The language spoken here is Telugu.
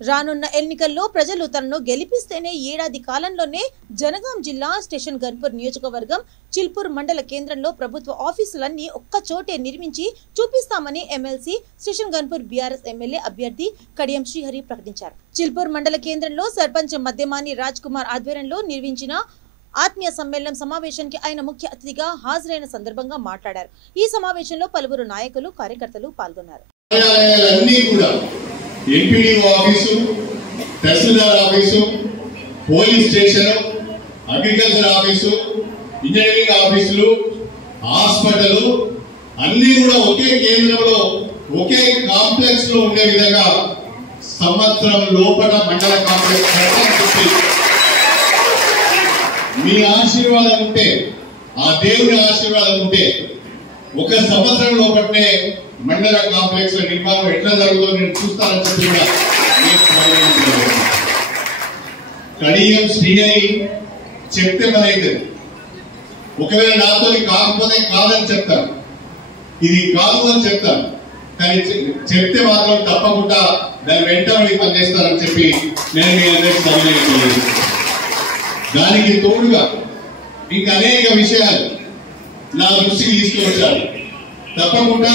రానున్న ఎన్నికల్లో ప్రజలు తనను గెలిపిస్తేనే ఏడాది కాలంలోనే జనగాం జిల్లా స్టేషన్ గన్పూర్ నియోజకవర్గం చిల్పూర్ మండల కేంద్రంలో ప్రభుత్వ ఆఫీసులన్నీ ఒక్క చోటే నిర్మించి చూపిస్తామని MLC station Ghanpur BRS MLA అభ్యర్థి కడియం శ్రీహరి ప్రకటించారు. చిల్పూర్ మండల కేంద్రంలో సర్పంచ్ మధ్యమాని రాజ్ కుమార్ ఆధ్వర్యంలో నిర్వహించిన ఆత్మీయ సమ్మేళనం సమావేశానికి ఆయన ముఖ్య అతిథిగా హాజరైన సందర్భంగా మాట్లాడారు. ఈ సమావేశంలో పలువురు నాయకులు కార్యకర్తలు పాల్గొన్నారు. MPDO office, tahsildar office, police station, agriculture office, engineering ఆఫీసులు, హాస్పిటల్ అన్ని కూడా ఒకే కేంద్రంలో ఒకే కాంప్లెక్స్ లో ఉండే విధంగా సంవత్సరం లోపల మండల కాంప్లెక్స్ మీ ఆశీర్వాదం ఉంటే, ఆ దేవుని ఆశీర్వాదం ఉంటే ఒక సంవత్సరం లోపలనే మండల కాంప్లెక్స్ నిర్మాణం ఎట్లా జరుగుతుందో నేను చూస్తానని చెప్పి కూడా కడియం శ్రీహరి చెప్తే మన అవుతుంది. ఒకవేళ నాతో కాకపోతే కాదని చెప్తాను, ఇది కాదు అని చెప్తాను, కానీ చెప్తే మాత్రం తప్పకుండా దాని వెంటబడి పనిచేస్తానని చెప్పి నేను మీ అందరికీ సమయం. దానికి తోడుగా ఇంకా అనేక విషయాలు నా దృష్టికి తీసుకువచ్చాను. తప్పకుండా